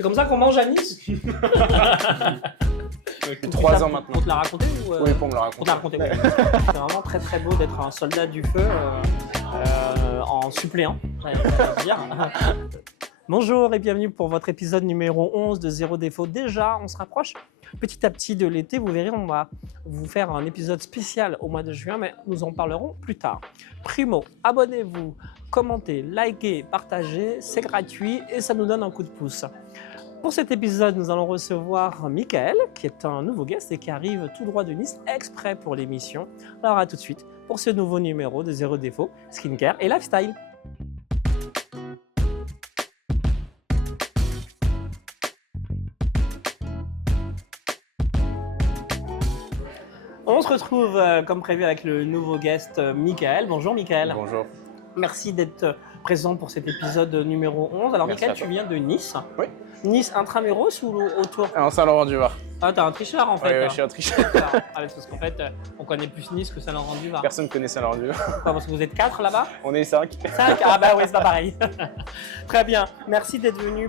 C'est comme ça qu'on mange à Nice? Depuis 3 ans maintenant. Pour te la raconter ou Oui, pour me le pour te la raconter. raconter. C'est vraiment très très beau d'être un soldat du feu en suppléant, j'allais dire. Bonjour et bienvenue pour votre épisode numéro 11 de Zéro Défaut. Déjà, on se rapproche petit à petit de l'été. Vous verrez, on va vous faire un épisode spécial au mois de juin, mais nous en parlerons plus tard. Primo, abonnez-vous, commentez, likez, partagez, c'est gratuit et ça nous donne un coup de pouce. Pour cet épisode, nous allons recevoir Michael, qui est un nouveau guest et qui arrive tout droit de Nice, exprès pour l'émission. Alors à tout de suite pour ce nouveau numéro de Zéro Défaut, Skincare et Lifestyle. On se retrouve comme prévu avec le nouveau guest Michael. Bonjour Michael. Bonjour. Merci d'être présent pour cet épisode numéro 11. Alors Merci Michael, à toi. tu viens de Nice. Oui. Nice intramuros ou autour? Alors, Saint-Laurent-du-Var. Ah, t'es un tricheur en Oui, fait. je suis un tricheur. Ah, parce qu'en fait, on connaît plus Nice que Saint-Laurent-du-Var. Personne ne connaît Saint-Laurent-du-Var. Pourquoi? Parce que vous êtes 4 là-bas? On est 5. 5? Ah bah oui, c'est pas pareil. Très bien. Merci d'être venu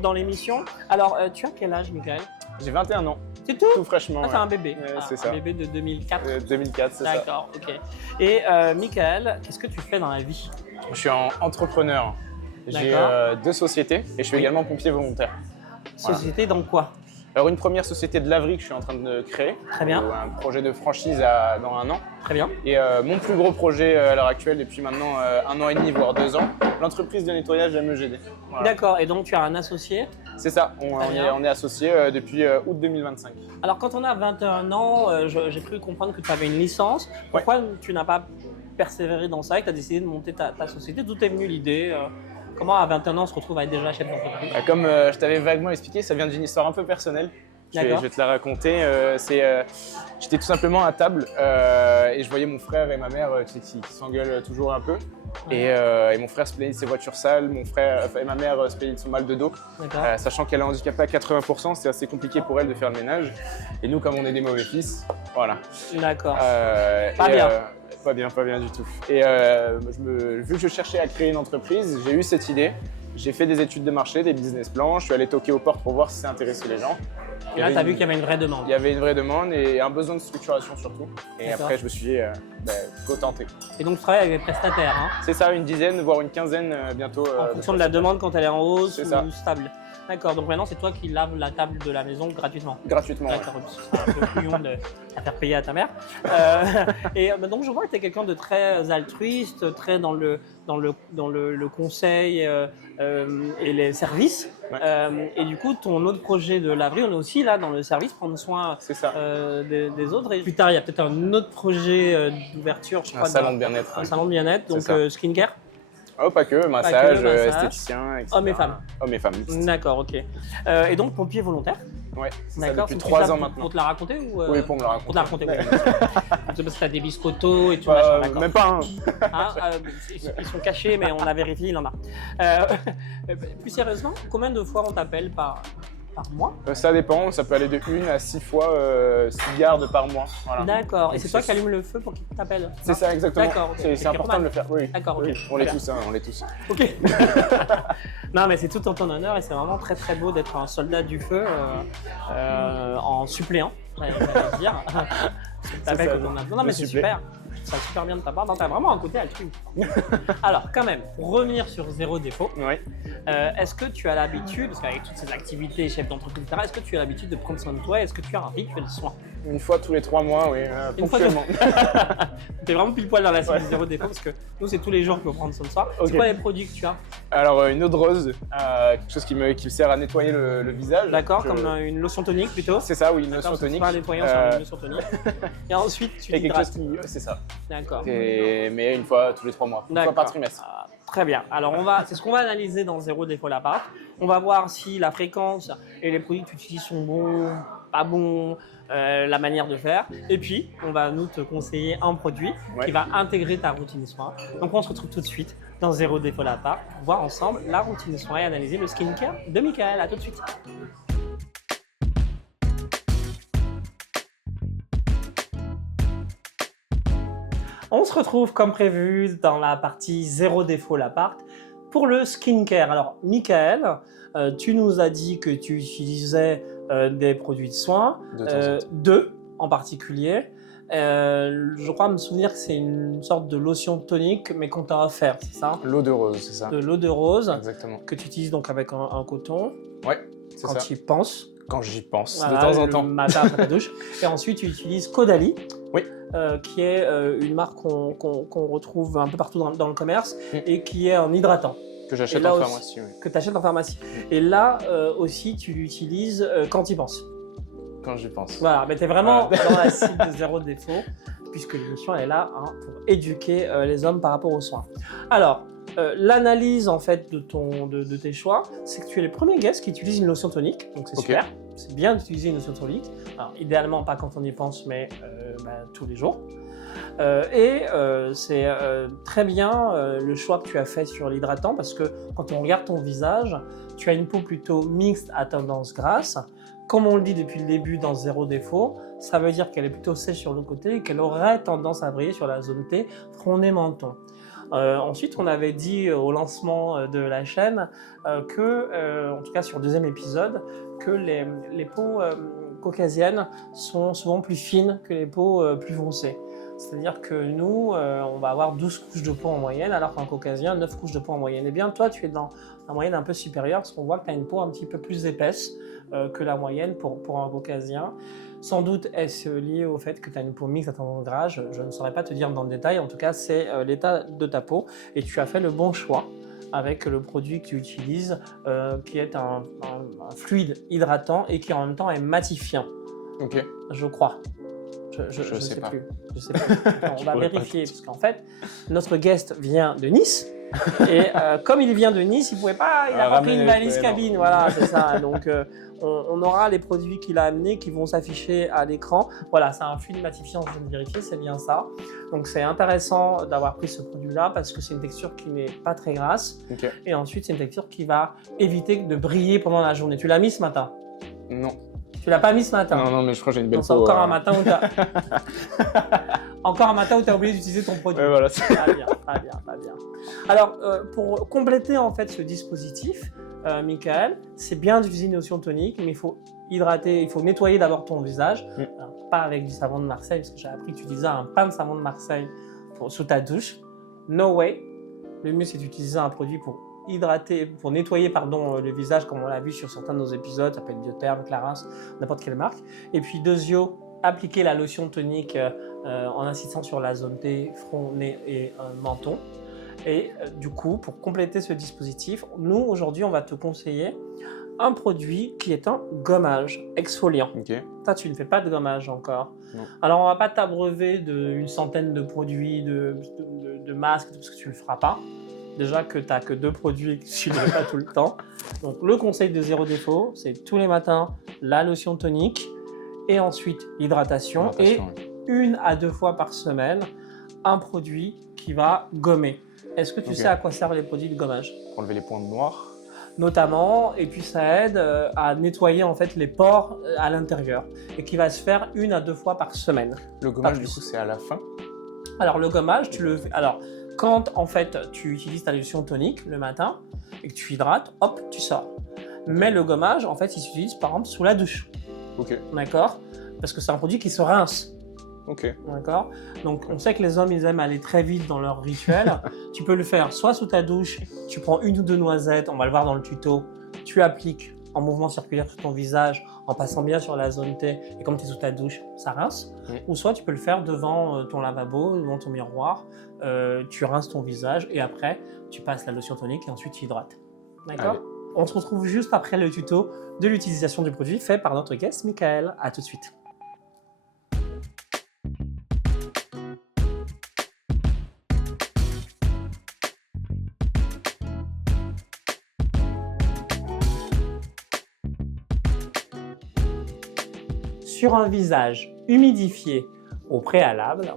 dans l'émission. Alors, tu as quel âge, Michael? J'ai 21 ans, C'est tout? tout fraîchement. Ah, c'est un bébé. Ouais, Ah, c'est un ça. bébé de 2004. 2004, c'est ça. D'accord, ok. Et Michael, qu'est-ce que tu fais dans la vie? Je suis entrepreneur. J'ai D'accord. 2 sociétés et je suis Oui. également pompier volontaire. Voilà. Société dans quoi? Alors, une première société de laverie que je suis en train de créer. Très bien. Un projet de franchise dans 1 an. Très bien. Et mon plus gros projet à l'heure actuelle, depuis maintenant 1 an et demi, voire 2 ans, l'entreprise de nettoyage MEGD. Voilà. D'accord, et donc tu as un associé. C'est ça, Très bien. on est associés depuis août 2025. Alors quand on a 21 ans, j'ai cru comprendre que tu avais une licence. Pourquoi tu n'as pas persévéré dans ça et que tu as décidé de monter ta société? D'où est venue l'idée? Comment à 21 ans on se retrouve à être déjà chef d'entreprise? Comme je t'avais vaguement expliqué, ça vient d'une histoire un peu personnelle. Je D'accord. vais te la raconter. J'étais tout simplement à table et je voyais mon frère et ma mère qui s'engueulent toujours un peu. Et mon frère se plaignait de ses voitures sales, mon frère et ma mère se plaignaient de son mal de dos. D'accord. Sachant qu'elle est handicapée à 80%, c'est assez compliqué pour elle de faire le ménage. Et nous, comme on est des mauvais fils, voilà. D'accord. Pas bien. Pas bien du tout. Et vu que je cherchais à créer une entreprise, j'ai eu cette idée. J'ai fait des études de marché, des business plans. Je suis allé toquer aux portes pour voir si ça intéressait les gens. Et là, tu as vu qu'il y avait une vraie demande. Il y avait une vraie demande et un besoin de structuration surtout. Et D'accord. après, je me suis dit, go tenter. Et donc tu travailles avec des prestataires, hein, C'est ça, une dizaine, voire une quinzaine bientôt. en fonction de la demande quand elle est en hausse C'est ou ça. stable. D'accord, donc maintenant c'est toi qui laves la table de la maison gratuitement. Gratuitement. ouais. D'accord, c'est un peu couillon de à faire payer à ta mère. Donc je vois que tu es quelqu'un de très altruiste, très dans le conseil et les services. Ouais. Et du coup, ton autre projet de laverie, on est aussi là dans le service, prendre soin C'est ça. des autres. Et plus tard, il y a peut-être un autre projet d'ouverture, je crois. Un salon de bien-être. Un salon de bien-être, donc C'est ça. skincare. Oh, pas que, massage, massage. esthéticien, etc. Hommes et femmes. Hommes et femmes. D'accord, ok. Et donc pompier volontaire. Ouais, c'est ça D'accord. depuis c'est 3 ça ans pour maintenant. te la raconter ou Oui, pour me le raconter. Pour te la raconter, oui. C'est parce que tu as des biscottos et tout, machin, d'accord. Même pas un. Hein, ils sont cachés, mais on a vérifié, il en a. Plus sérieusement, combien de fois on t'appelle par mois? Ça dépend, ça peut aller de 1 à 6 fois, 6 gardes par mois. Voilà. D'accord. Et Donc c'est toi qui allume le feu pour qu'ils t'appellent? C'est ça, exactement. D'accord, ok. C'est C'est important normal. de le faire. Oui. D'accord, ok. Oui, on Très l'est bien. tous, hein, on l'est tous. Ok. Non, mais c'est tout en ton honneur et c'est vraiment très très beau d'être un soldat du feu en suppléant, j'allais dire. C'est ça, Non, mais le c'est supplé. super. Ça super bien de ta part. Non, t'as vraiment un côté altruiste. Alors, quand même, pour revenir sur Zéro Défaut, Oui. est-ce que tu as l'habitude, parce qu'avec toutes ces activités, chef d'entreprise, etc., est-ce que tu as l'habitude de prendre soin de toi? Est-ce que tu as un rituel soin? Une fois tous les 3 mois, oui, Une fois ponctuellement. T'es vraiment pile poil dans la cible Zéro Défaut parce que nous, c'est tous les jours qu'il faut prendre soin de soi. Ok. C'est quoi les produits que tu as? Alors, une eau de rose, quelque chose qui me sert à nettoyer le visage. D'accord, Je- comme une lotion tonique plutôt? C'est ça, oui, une D'accord, lotion c'est tonique. pas nettoyant, c'est une lotion tonique. Et ensuite, tu Et quelque chose t'hydrates. qui. C'est ça. D'accord. Mais une fois tous les 3 mois. Une fois par D'accord. trimestre. Ah, très bien. Alors, c'est ce qu'on va analyser dans Zéro Défaut l'appart. On va voir si la fréquence et les produits que tu utilises sont bons, pas bons, la manière de faire. Et puis, on va nous te conseiller un produit Ouais. qui va intégrer ta routine soin. Donc, on se retrouve tout de suite dans Zéro Défaut l'appart pour voir ensemble la routine soin et analyser le skincare de Michael. À tout de suite. On se retrouve comme prévu dans la partie Zéro Défaut l'appart pour le skincare. Alors, Michael, Tu nous as dit que tu utilisais des produits de soins, De temps en temps. deux en particulier. Je crois me souvenir que c'est une sorte de lotion tonique, mais qu'on t'a offert, c'est ça? L'eau de rose, c'est ça. De l'eau de rose, Exactement. que tu utilises donc avec un coton, Ouais, c'est quand ça. tu y penses. Quand j'y pense, Voilà, de temps en le temps. matin après la douche. Et ensuite, tu utilises Caudalie, Oui. qui est une marque qu'on retrouve un peu partout dans le commerce Mm. et qui est en hydratant, Que j'achète Et là en aussi- pharmacie, oui. que tu achètes en pharmacie. Et là aussi, tu l'utilises quand tu y penses. Quand j'y pense. Voilà, mais tu es vraiment Voilà. dans la cible de zéro défaut, puisque l'émission elle est là pour éduquer les hommes par rapport aux soins. Alors, l'analyse en fait de tes choix, c'est que tu es le premier guest qui utilise une lotion tonique, donc c'est Ok. super. C'est bien d'utiliser une lotion tonique. Alors, idéalement pas quand on y pense, mais tous les jours. C'est très bien le choix que tu as fait sur l'hydratant, parce que quand on regarde ton visage, tu as une peau plutôt mixte à tendance grasse. Comme on le dit depuis le début dans Zéro Défaut, ça veut dire qu'elle est plutôt sèche sur le côté et qu'elle aurait tendance à briller sur la zone T, front, nez, menton. Ensuite, on avait dit au lancement de la chaîne en tout cas sur le deuxième épisode, que les peaux caucasiennes sont souvent plus fines que les peaux plus foncées. C'est-à-dire que nous, on va avoir 12 couches de peau en moyenne, alors qu'un caucasien, 9 couches de peau en moyenne. Eh bien, toi, tu es dans la moyenne un peu supérieure, parce qu'on voit que tu as une peau un petit peu plus épaisse que la moyenne pour un caucasien. Sans doute est-ce lié au fait que tu as une peau mixte à tendance grasse, je ne saurais pas te dire dans le détail, en tout cas, c'est l'état de ta peau, et tu as fait le bon choix avec le produit que tu utilises, qui est un fluide hydratant et qui en même temps est matifiant, Ok. je crois. Je sais pas. plus. Je sais plus. On va pourrais pas vérifier, parce qu'en fait, notre guest vient de Nice. Et comme il vient de Nice, il pouvait pas, il a pas pris ramener une les valise frais, cabine, non. voilà, c'est ça. Donc on aura les produits qu'il a amenés qui vont s'afficher à l'écran. Voilà, c'est un fluide matifiant, je viens de vérifier, c'est bien ça. Donc c'est intéressant d'avoir pris ce produit-là parce que c'est une texture qui n'est pas très grasse. Ok. Et ensuite, c'est une texture qui va éviter de briller pendant la journée. Tu l'as mis ce matin? Non. Tu l'as pas mis ce matin? Non, non, mais je crois que j'ai une belle Donc, c'est peau. encore un matin où encore un matin où tu as oublié d'utiliser ton produit. Ouais, voilà. Pas bien, pas bien, pas bien. Alors, pour compléter en fait ce dispositif, Michael, c'est bien d'utiliser une lotion tonique, mais il faut hydrater, il faut nettoyer d'abord ton visage. Mm. Alors, pas avec du savon de Marseille, parce que j'ai appris que tu utilisais un pain de savon de Marseille sous ta douche. No way. Le mieux, c'est d'utiliser un produit pour nettoyer le visage, comme on l'a vu sur certains de nos épisodes. Ça peut être Biotherm, Clarins, n'importe quelle marque. Et puis, deuxio, appliquer la lotion tonique en insistant sur la zone T, front, nez et menton. Et du coup, pour compléter ce dispositif, nous, aujourd'hui, on va te conseiller un produit qui est un gommage exfoliant. Ok. Toi, tu ne fais pas de gommage encore. Non. Alors, on ne va pas t'abreuver d'une centaine de produits, de masques, parce que tu ne le feras pas. Déjà que tu n'as que 2 produits et que tu ne le fais pas tout le temps. Donc, le conseil de Zéro Défaut, c'est tous les matins, la lotion tonique et ensuite l'hydratation. Et ouais. 1 à 2 fois par semaine, un produit qui va gommer. Est-ce que tu Ok. sais à quoi servent les produits de gommage? Pour enlever les points noirs. Notamment, et puis ça aide à nettoyer en fait les pores à l'intérieur et qui va se faire 1 à 2 fois par semaine. Le gommage, plus. du coup, c'est à la fin. Alors le gommage, tu le fais. Alors quand en fait tu utilises ta lotion tonique le matin et que tu hydrates, hop, tu sors. Mais le gommage, en fait, il s'utilise par exemple sous la douche, Ok. d'accord? Parce que c'est un produit qui se rince. Ok. D'accord. Donc, on sait que les hommes, ils aiment aller très vite dans leur rituel. Tu peux le faire soit sous ta douche, tu prends 1 ou 2 noisettes, on va le voir dans le tuto, tu appliques en mouvement circulaire sur ton visage, en passant bien sur la zone T, et comme tu es sous ta douche, ça rince. Ou soit tu peux le faire devant ton lavabo, devant ton miroir, tu rinces ton visage, et après, tu passes la lotion tonique, et ensuite tu hydrates. D'accord? Allez. On se retrouve juste après le tuto de l'utilisation du produit fait par notre guest, Michael. À tout de suite. Sur un visage humidifié au préalable,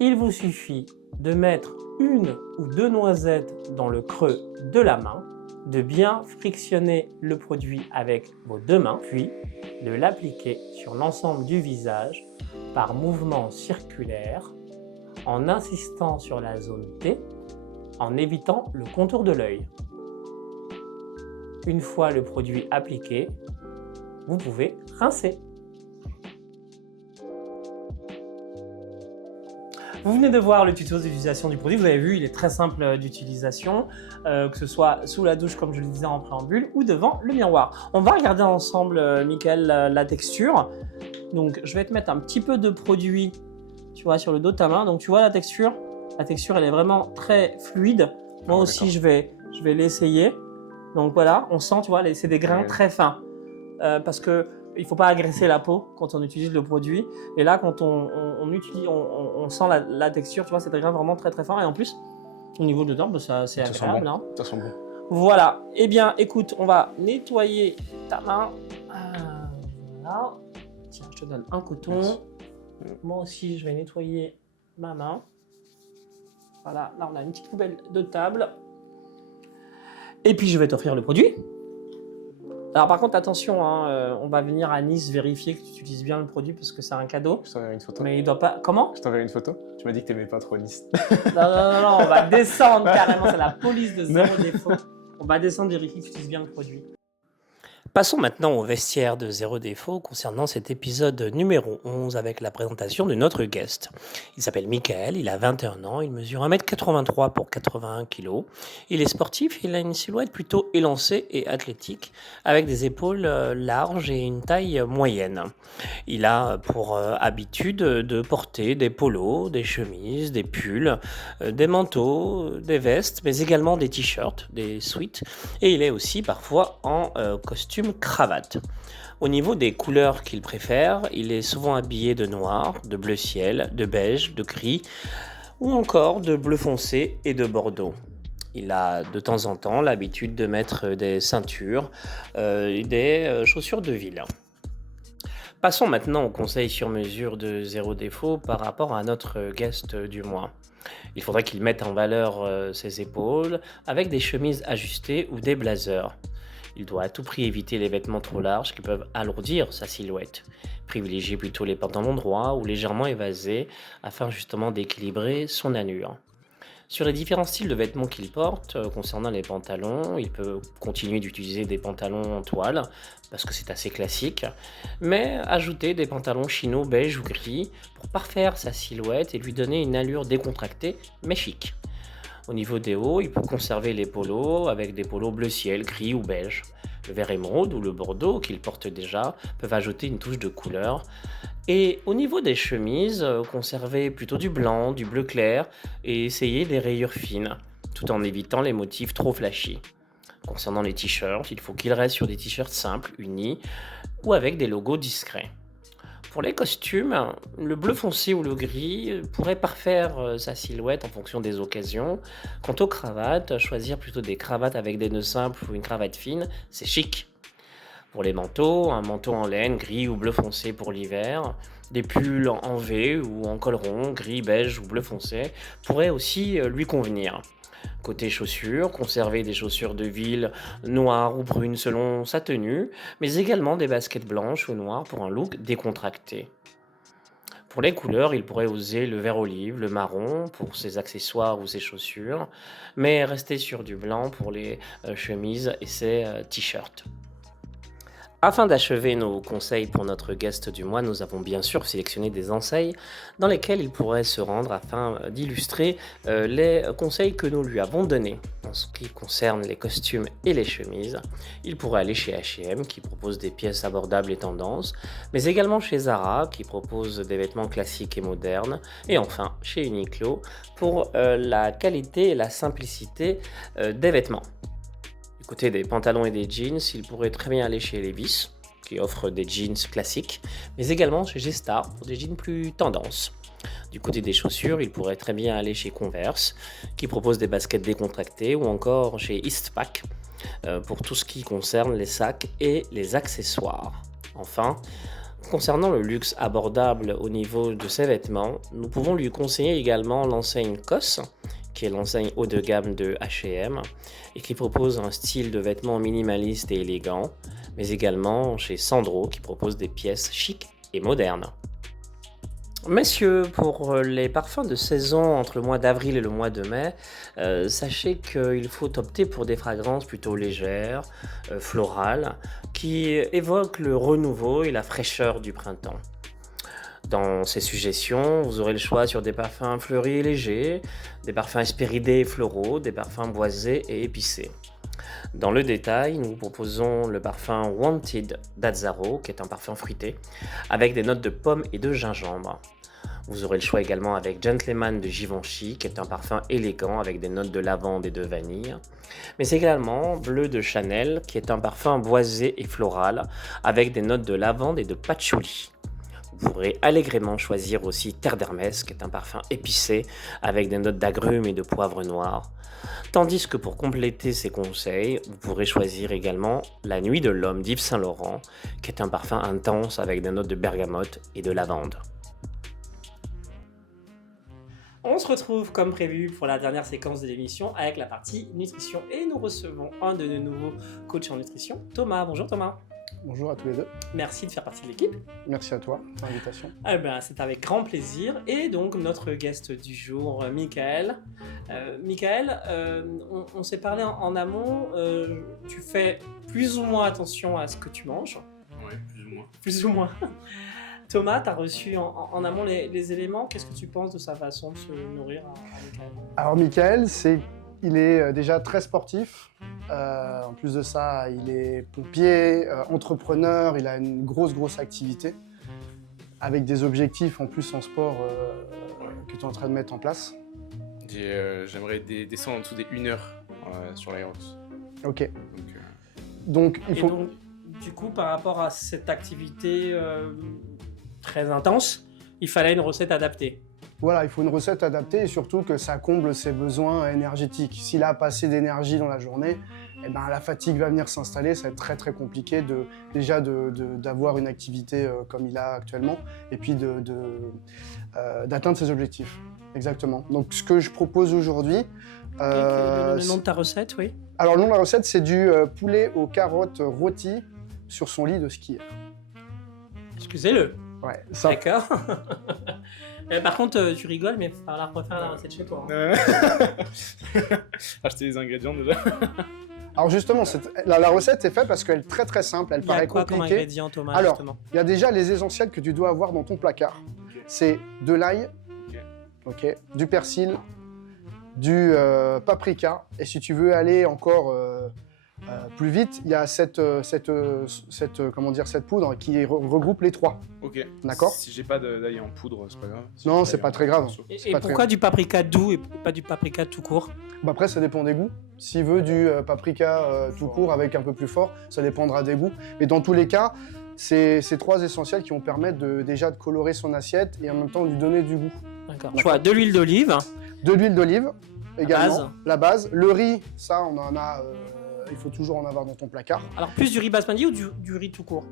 il vous suffit de mettre 1 ou 2 noisettes dans le creux de la main, de bien frictionner le produit avec vos 2 mains, puis de l'appliquer sur l'ensemble du visage par mouvement circulaire, en insistant sur la zone T, en évitant le contour de l'œil. une fois le produit appliqué, vous pouvez rincer. Vous venez de voir le tuto d'utilisation du produit. Vous avez vu, il est très simple d'utilisation, que ce soit sous la douche, comme je le disais en préambule, ou devant le miroir. On va regarder ensemble, Mickaël, la texture. Donc, je vais te mettre un petit peu de produit, tu vois, sur le dos de ta main. Donc, tu vois la texture? La texture, elle est vraiment très fluide. Moi aussi, je vais l'essayer. Donc, voilà, on sent, tu vois, c'est des grains très fins. Parce que il ne faut pas agresser la peau quand on utilise le produit. Et là, quand on sent la texture, tu vois, c'est des grains vraiment très très fins. Et en plus, au niveau de dedans, c'est agréable. Hein. Ça sent bon. Voilà. Eh bien, écoute, on va nettoyer ta main. Voilà. Tiens, je te donne un coton. Merci. Moi aussi, je vais nettoyer ma main. Voilà. Là, on a une petite poubelle de table. Et puis, je vais t'offrir le produit. Alors par contre, attention, hein, on va venir à Nice vérifier que tu utilises bien le produit parce que c'est un cadeau. Je t'enverrai une photo. Mais il doit pas... Comment? Je t'enverrai une photo. Tu m'as dit que t'aimais pas trop Nice. Non, on va descendre carrément, c'est la police de zéro défaut. On va descendre vérifier que tu utilises bien le produit. Passons maintenant au vestiaire de Zéro Défaut concernant cet épisode numéro 11 avec la présentation de notre guest. Il s'appelle Mickaël, il a 21 ans, il mesure 1m83 pour 81 kg. Il est sportif, il a une silhouette plutôt élancée et athlétique avec des épaules larges et une taille moyenne. Il a pour habitude de porter des polos, des chemises, des pulls, des manteaux, des vestes, mais également des t-shirts, des sweats, et il est aussi parfois en costume cravate. Au niveau des couleurs qu'il préfère, il est souvent habillé de noir, de bleu ciel, de beige, de gris ou encore de bleu foncé et de bordeaux. Il a de temps en temps l'habitude de mettre des ceintures et des chaussures de ville. Passons maintenant au conseil sur mesure de Zéro Défaut par rapport à notre guest du mois. Il faudrait qu'il mette en valeur ses épaules avec des chemises ajustées ou des blazers. Il doit à tout prix éviter les vêtements trop larges qui peuvent alourdir sa silhouette. Privilégier plutôt les pantalons droits ou légèrement évasés afin justement d'équilibrer son allure. Sur les différents styles de vêtements qu'il porte, concernant les pantalons, il peut continuer d'utiliser des pantalons en toile, parce que c'est assez classique, mais ajouter des pantalons chino beige ou gris pour parfaire sa silhouette et lui donner une allure décontractée, mais chic. Au niveau des hauts, il peut conserver les polos avec des polos bleu ciel, gris ou beige. Le vert émeraude ou le bordeaux qu'il porte déjà peuvent ajouter une touche de couleur. Et au niveau des chemises, conserver plutôt du blanc, du bleu clair et essayer des rayures fines, tout en évitant les motifs trop flashy. Concernant les t-shirts, il faut qu'ils restent sur des t-shirts simples, unis ou avec des logos discrets. Pour les costumes, le bleu foncé ou le gris pourrait parfaire sa silhouette en fonction des occasions. Quant aux cravates, choisir plutôt des cravates avec des nœuds simples ou une cravate fine, c'est chic. Pour les manteaux, un manteau en laine, gris ou bleu foncé pour l'hiver, des pulls en V ou en col rond, gris, beige ou bleu foncé, pourraient aussi lui convenir. Côté chaussures, conserver des chaussures de ville noires ou brunes selon sa tenue, mais également des baskets blanches ou noires pour un look décontracté. Pour les couleurs, il pourrait oser le vert olive, le marron pour ses accessoires ou ses chaussures, mais rester sur du blanc pour les chemises et ses t-shirts. Afin d'achever nos conseils pour notre guest du mois, nous avons bien sûr sélectionné des enseignes dans lesquelles il pourrait se rendre afin d'illustrer les conseils que nous lui avons donnés. En ce qui concerne les costumes et les chemises, il pourrait aller chez H&M qui propose des pièces abordables et tendances, mais également chez Zara qui propose des vêtements classiques et modernes, et enfin chez Uniqlo pour la qualité et la simplicité des vêtements. Du côté des pantalons et des jeans, il pourrait très bien aller chez Levi's, qui offre des jeans classiques, mais également chez G-Star pour des jeans plus tendance. Du côté des chaussures, il pourrait très bien aller chez Converse, qui propose des baskets décontractées, ou encore chez Eastpak, pour tout ce qui concerne les sacs et les accessoires. Enfin, concernant le luxe abordable au niveau de ses vêtements, nous pouvons lui conseiller également l'enseigne COS, qui est l'enseigne haut de gamme de H&M et qui propose un style de vêtements minimaliste et élégant, mais également chez Sandro qui propose des pièces chic et modernes. Messieurs, pour les parfums de saison entre le mois d'avril et le mois de mai, sachez qu'il faut opter pour des fragrances plutôt légères, florales, qui évoquent le renouveau et la fraîcheur du printemps. Dans ces suggestions, vous aurez le choix sur des parfums fleuris et légers, des parfums hespéridés et floraux, des parfums boisés et épicés. Dans le détail, nous vous proposons le parfum Wanted d'Azzaro, qui est un parfum fruité, avec des notes de pomme et de gingembre. Vous aurez le choix également avec Gentleman de Givenchy, qui est un parfum élégant avec des notes de lavande et de vanille. Mais c'est également Bleu de Chanel, qui est un parfum boisé et floral, avec des notes de lavande et de patchouli. Vous pourrez allègrement choisir aussi Terre d'Hermès, qui est un parfum épicé, avec des notes d'agrumes et de poivre noir. Tandis que pour compléter ces conseils, vous pourrez choisir également La Nuit de l'Homme d'Yves Saint Laurent, qui est un parfum intense avec des notes de bergamote et de lavande. On se retrouve comme prévu pour la dernière séquence de l'émission avec la partie nutrition et nous recevons un de nos nouveaux coachs en nutrition, Thomas. Bonjour Thomas. Bonjour à tous les deux. Merci de faire partie de l'équipe. Merci à toi pour l'invitation. C'est avec grand plaisir. Et donc notre guest du jour, Michael. Michael, on s'est parlé en amont. Tu fais plus ou moins attention à ce que tu manges. Oui, plus ou moins. Plus ou moins. Thomas, tu as reçu en amont les éléments. Qu'est-ce que tu penses de sa façon de se nourrir à Michael? Alors Michael, il est déjà très sportif. En plus de ça, il est pompier, entrepreneur, il a une grosse activité avec des objectifs en plus en sport que tu es en train de mettre en place. J'aimerais descendre en dessous des 1 heure sur l'Aerox. Ok. Donc il faut... donc, du coup, par rapport à cette activité très intense, il fallait une recette adaptée. Voilà, il faut une recette adaptée et surtout que ça comble ses besoins énergétiques. S'il a pas assez d'énergie dans la journée, eh ben, la fatigue va venir s'installer, ça va être très compliqué d'avoir une activité comme il a actuellement et puis d'atteindre ses objectifs. Exactement. Donc ce que je propose aujourd'hui... le nom de ta recette, oui. Alors le nom de la recette, c'est du poulet aux carottes rôti sur son lit de skieur. Excusez-le. Ouais, ça... D'accord. Par contre, tu rigoles, mais il va falloir refaire la recette chez toi. Hein. Acheter les ingrédients déjà. Alors justement, la recette est faite parce qu'elle est très simple, elle paraît compliquée. Comme ingrédient, Thomas, alors, justement. il y a déjà les essentiels que tu dois avoir dans ton placard. Okay. C'est de l'ail, okay, du persil, du paprika. Et si tu veux aller encore plus vite, il y a cette poudre qui regroupe les trois. Ok. D'accord. Si j'ai pas d'ail en poudre, c'est pas grave. Non, c'est pas très grave. Et pourquoi du paprika doux et pas du paprika tout court? Bah après, ça dépend des goûts. S'il veut du paprika tout court avec un peu plus fort, ça dépendra des goûts. Mais dans tous les cas, c'est ces trois essentiels qui vont permettre déjà de colorer son assiette et en même temps de lui donner du goût. D'accord. Je vois de l'huile d'olive. De l'huile d'olive également. La base. Le riz, ça, on en a. Il faut toujours en avoir dans ton placard. Alors plus du riz basmati ou du riz tout court?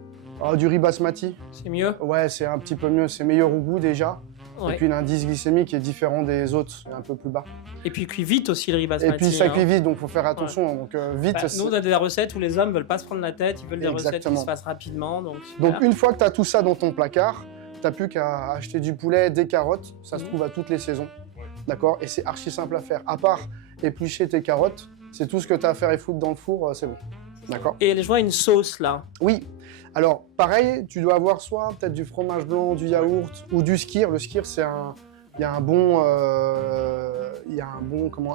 Du riz basmati. C'est mieux? Ouais, c'est un petit peu mieux. C'est meilleur au goût déjà. Ouais. Et puis l'indice glycémique est différent des autres, c'est un peu plus bas. Et puis il cuit vite aussi le riz basmati. Et puis ça cuit vite, donc il faut faire attention. Ouais. Donc, vite, nous, on a des recettes où les hommes ne veulent pas se prendre la tête, ils veulent des recettes qui se fassent rapidement. Donc une fois que tu as tout ça dans ton placard, tu n'as plus qu'à acheter du poulet, des carottes, ça se trouve à toutes les saisons. Ouais. D'accord. Et c'est archi simple à faire. À part éplucher tes carottes, c'est tout ce que tu as à faire et foutre dans le four, c'est bon. D'accord. Et je vois une sauce là. Oui. Alors, pareil, tu dois avoir soit peut-être du fromage blanc, du yaourt ou du skyr. Le skyr, il y a un bon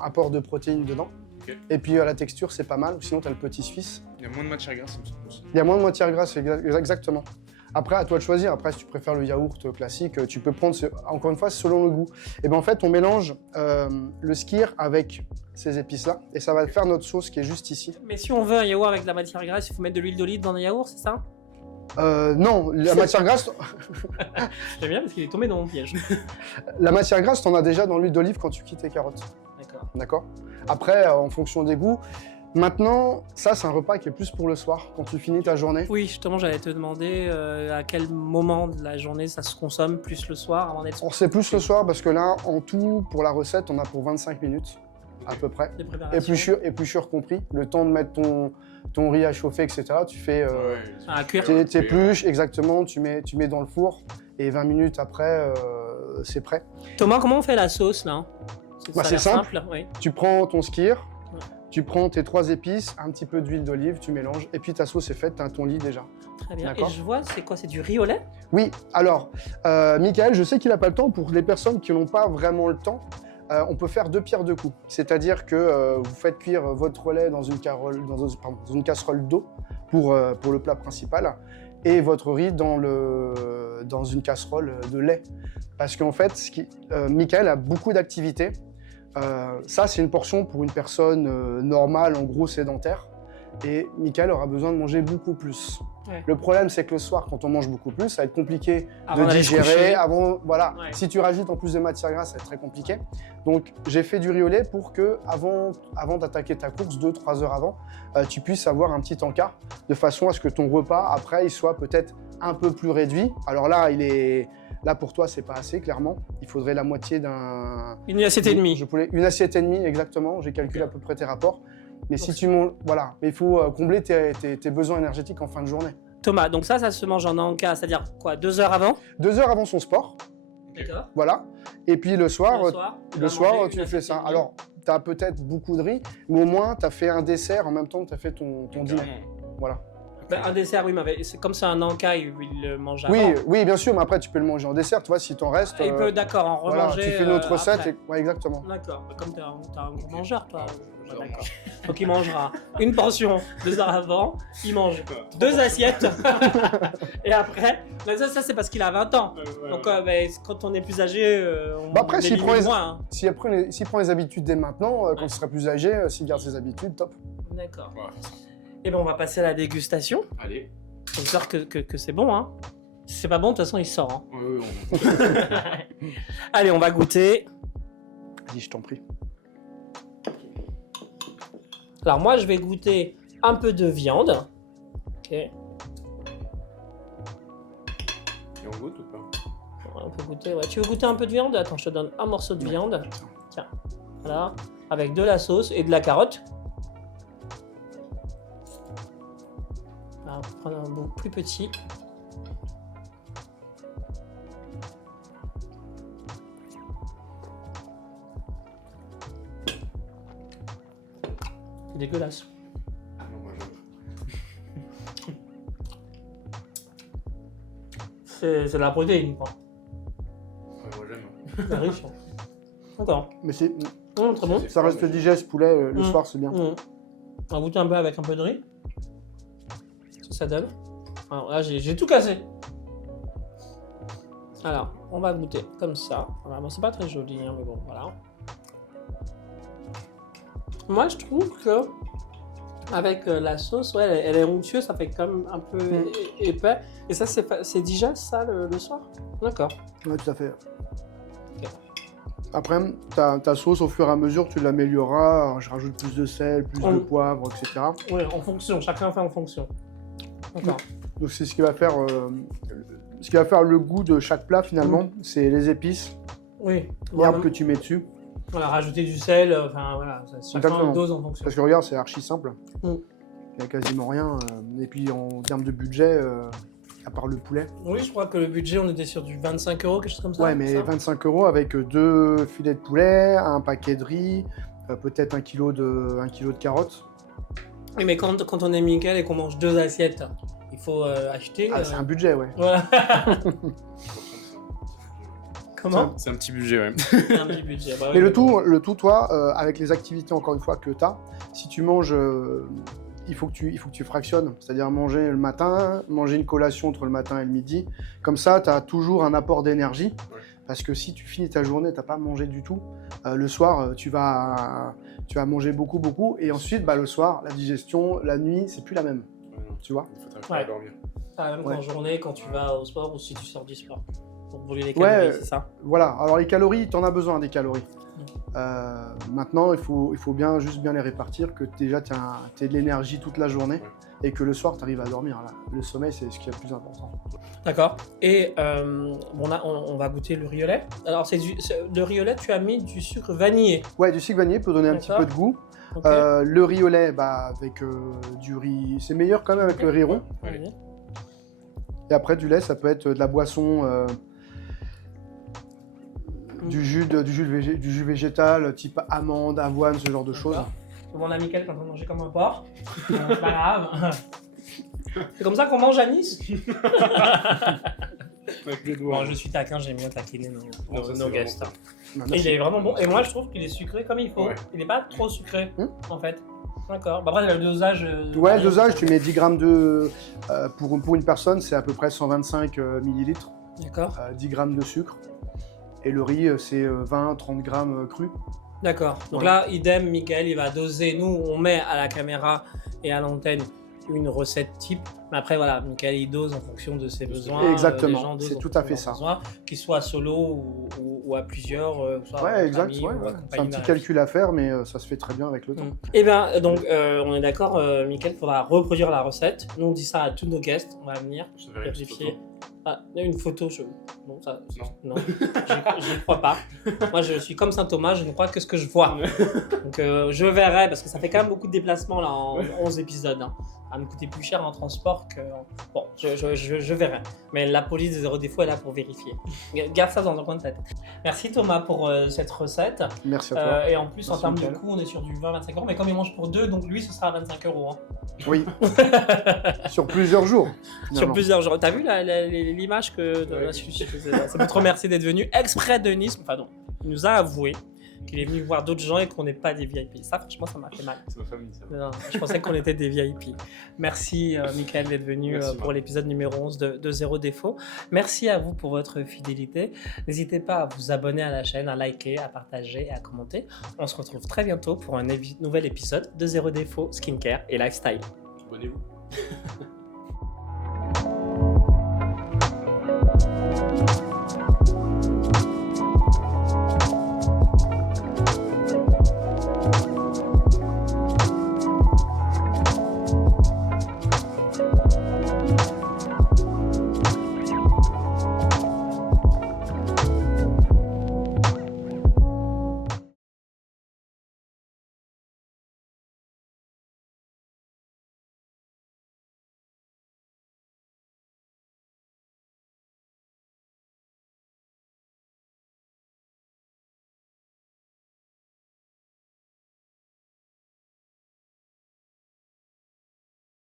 apport de protéines dedans. Okay. Et puis la texture, c'est pas mal. Sinon, tu as le petit suisse. Il y a moins de matière grasse, il me semble aussi. Il y a moins de matière grasse, exactement. Après, à toi de choisir. Après, si tu préfères le yaourt classique, tu peux prendre, encore une fois, selon le goût. Et bien en fait, on mélange le skyr avec ces épices-là, et ça va faire notre sauce qui est juste ici. Mais si on veut un yaourt avec de la matière grasse, il faut mettre de l'huile d'olive dans le yaourt, c'est ça? Non, la matière grasse... J'aime bien parce qu'il est tombé dans mon piège. La matière grasse, t'en as déjà dans l'huile d'olive quand tu quittes tes carottes. D'accord. Après, en fonction des goûts. Maintenant, ça, c'est un repas qui est plus pour le soir, quand tu finis ta journée. Oui, justement, j'allais te demander à quel moment de la journée ça se consomme, plus le soir, avant d'être... C'est plus le soir, parce que là, en tout, pour la recette, on a pour 25 minutes, à peu près. Épluchure compris. Le temps de mettre ton riz à chauffer, etc. Tu fais... à cuire. T'épluches, exactement, tu mets dans le four, et 20 minutes après, c'est prêt. Thomas, comment on fait la sauce là? Bah, Ça a c'est l'air simple. Oui. Tu prends ton skyr, Ouais. tu prends tes 3 épices, un petit peu d'huile d'olive, tu mélanges, et puis ta sauce est faite, tu as ton lit déjà. Très bien. Et D'accord. je vois, c'est quoi? C'est du riz au lait? Oui, alors, Michael, je sais qu'il n'a pas le temps. Pour les personnes qui n'ont pas vraiment le temps, on peut faire 2 pierres 2 coups. C'est-à-dire que vous faites cuire votre lait dans une casserole d'eau pour le plat principal et votre riz dans une casserole de lait. Parce qu'en fait, Michael a beaucoup d'activités. Ça, c'est une portion pour une personne normale, en gros sédentaire. Et Michael aura besoin de manger beaucoup plus. Ouais. Le problème, c'est que le soir, quand on mange beaucoup plus, ça va être compliqué Avant de d'aller se coucher. digérer. Voilà. Ouais. Si tu rajoutes en plus de matières grasses, ça va être très compliqué. Donc, j'ai fait du riz au lait pour que, avant d'attaquer ta course, 2-3 heures avant, tu puisses avoir un petit encart, de façon à ce que ton repas, après, il soit peut-être un peu plus réduit. Alors là, là pour toi, c'est pas assez, clairement. Il faudrait la moitié d'un... Une assiette et demie. Une assiette et demie, exactement. J'ai calculé Ok. à peu près tes rapports. Mais Donc, si tu manges... Voilà. Mais il faut combler tes besoins énergétiques en fin de journée. Thomas, donc ça se mange en encas, c'est-à-dire quoi? 2 heures avant? 2 heures avant son sport, D'accord. voilà. Et puis le soir, Le soir, tu fais ça. Alors, tu as peut-être beaucoup de riz, mais au moins, tu as fait un dessert en même temps que tu as fait ton dîner. Voilà. Ben, un dessert, oui, mais c'est comme c'est un encas, il le mange avant. Oui, bien sûr, mais après, tu peux le manger en dessert. Tu vois, si t'en reste, Il peut, d'accord, en voilà, remanger. tu fais une autre recette. après. Ouais, exactement. D'accord, comme t'es un gros mangeur, toi. Ouais, d'accord. Donc il mangera une portion 2 heures avant, il mange 2 assiettes, et après, mais ça c'est parce qu'il a 20 ans. Donc ben, quand on est plus âgé, on Bah après, s'il élimine prend, moins. Hein. s'il prend les habitudes dès maintenant, quand il sera plus âgé, s'il garde ses habitudes, top. D'accord. Voilà. Et ben on va passer à la dégustation. Allez. J'espère que c'est bon. Hein. Si c'est pas bon, de toute façon il sort. Hein. Oui, Allez, on va goûter. Vas-y, je t'en prie. Alors moi je vais goûter un peu de viande. Ok. Et on goûte ou pas? On peut goûter, ouais. Tu veux goûter un peu de viande? Attends, je te donne un morceau de viande. Tiens, voilà. Avec de la sauce et de la carotte. Alors, on va prendre un bout plus petit. C'est dégueulasse. Non, moi j'aime. C'est de la protéine, quoi. Ouais, moi j'aime. C'est riche. Hein. D'accord. Mais c'est, Très bon. ça reste digeste, poulet, le soir, c'est bien. On va goûter un peu avec un peu de riz. Ce que ça donne. Alors là, j'ai tout cassé. Alors, on va goûter comme ça. Voilà, bon, c'est pas très joli, hein, mais bon, voilà. Moi, je trouve que avec la sauce, ouais, elle est onctueuse, ça fait quand même un peu épais. Et ça, c'est digeste, ça, le soir? D'accord. Ouais, tout à fait. Ok. Après, ta sauce, au fur et à mesure, tu l'amélioreras. Alors, je rajoute plus de sel, plus de poivre, etc. Oui, en fonction, chacun fait en fonction. D'accord. Donc, c'est ce qui va faire le goût de chaque plat, finalement. C'est les épices, Oui. l'herbe que tu mets dessus. Voilà, rajouter du sel, enfin voilà, chacun Exactement. dose en fonction. Parce que regarde, c'est archi simple. Mm. Il n'y a quasiment rien. Et puis, en termes de budget, à part le poulet. Oui, je crois que le budget, on était sur du 25 €, quelque chose comme ça. Ouais, mais ça 25 € avec 2 filets de poulet, un paquet de riz, peut-être 1 kilo de carottes. Oui, mais quand on est Michael et qu'on mange 2 assiettes, il faut acheter. Ah, c'est un budget, ouais. Voilà. Comment? C'est un petit budget, ouais. C'est un petit budget. Bah, Mais oui, le tout, toi, avec les activités, encore une fois, que tu as, si tu manges, il faut que tu fractionnes. C'est-à-dire manger le matin, manger une collation entre le matin et le midi. Comme ça, tu as toujours un apport d'énergie. Ouais. Parce que si tu finis ta journée, tu n'as pas mangé du tout, le soir, tu vas manger beaucoup. Et ensuite, le soir, la digestion, la nuit, c'est plus la même. Ouais, non. Tu vois? Il faut t'arriver à dormir. Ah, même Ouais. qu'en journée, quand tu vas au sport ou si tu sors du sport. Pour brûler les calories, Ouais. c'est ça? Voilà, alors les calories, tu en as besoin des calories. Maintenant, il faut bien les répartir, que déjà tu aies de l'énergie toute la journée et que le soir tu arrives à dormir. Là. Le sommeil, c'est ce qui est le plus important. D'accord. Et on va goûter le riz au lait. Alors, le riz au lait, tu as mis du sucre vanillé. Ouais, du sucre vanillé pour donner un petit D'accord. peu de goût. Ok. Le riz au lait, avec du riz, c'est meilleur quand même avec le riz rond. Allez. Et après, du lait, ça peut être de la boisson du jus végétal type amande, avoine, ce genre de choses. Souvent la Mickaël quand on mangeait comme un porc. C'est pas grave. C'est comme ça qu'on mange à Nice. Avec les doigts. Bon, je suis taquin, j'aime bien taquiner nos guests. Bah, Et merci. il est vraiment bon. Et moi, je trouve qu'il est sucré comme il faut. Ouais. Il n'est pas trop sucré, Hmm. en fait. D'accord. Bah, après, le dosage. Ouais, le dosage, tu mets 10 grammes de... pour une personne, c'est à peu près 125 millilitres, D'accord. 10 grammes de sucre. Et le riz, c'est 20-30 grammes cru. D'accord. Donc Ouais. là, idem, Mickaël, il va doser. Nous, on met à la caméra et à l'antenne une recette type. Mais après, voilà, Mickaël, il dose en fonction de ses besoins. Exactement. Les gens dosent C'est en tout à fonction de fait leurs ça. besoins, qu'ils soient solo ou à plusieurs. Soit Ouais, entre exact. amis Ouais, ou ouais. accompagnés C'est un d'un petit ami. calcul à faire, mais ça se fait très bien avec le temps. Eh bien, donc, on est d'accord, Mickaël, il faudra reproduire la recette. Nous, on dit ça à tous nos guests. On va venir Je te verrai une vérifier. photo. Ah, une photo, non, ça, Non. non, j'y crois pas. Moi, je suis comme Saint Thomas, je ne crois que ce que je vois. Donc, je verrai, parce que ça fait quand même beaucoup de déplacements là, en 11 épisodes. Hein. Ça va me coûter plus cher en transport que... Bon, je verrai. Mais la police des 0 défauts est là pour vérifier. Garde ça dans un coin de tête. Merci Thomas pour cette recette. Merci à toi. Et en plus, en Merci, termes de Mickaël. coût, on est sur du 20-25 euros. Mais comme il mange pour deux, donc lui, ce sera 25 euros. Hein. Oui, sur plusieurs jours. Sur finalement. plusieurs jours. T'as vu l'image que... Ouais. Ça peut te remercier d'être venu exprès de Nice. Enfin non, il nous a avoué qu'il est venu voir d'autres gens et qu'on n'est pas des VIP. Ça, franchement, ça m'a fait mal. C'est ma famille, ça. Non, je pensais qu'on était des VIP. Merci Mickaël d'être venu Merci, pour Marc. l'épisode numéro 11 de Zéro Défaut. Merci à vous pour votre fidélité. N'hésitez pas à vous abonner à la chaîne, à liker, à partager et à commenter. On se retrouve très bientôt pour un nouvel épisode de Zéro Défaut Skincare et Lifestyle. Abonnez-vous.